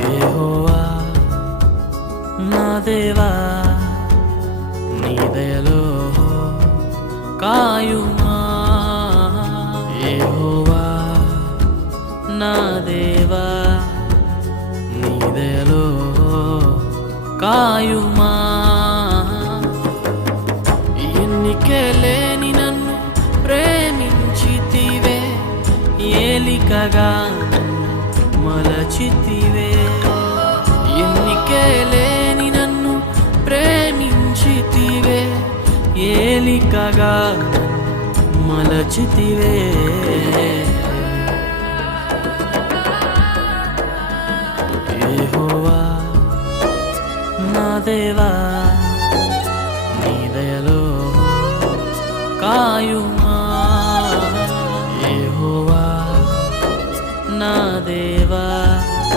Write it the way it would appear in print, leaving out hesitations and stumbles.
యెహోవా నా దేవా నీ దయలో కాయుమా యెహోవా నా దేవా నీ దయలో కాయుమా ఎన్నికే లేని నన్ను ప్రేమించితివే ఏలికగా మలచితివే ఎన్నికే లేని నన్ను ప్రేమించితివే ఏలికగా మలచితివే యెహోవా నా దేవా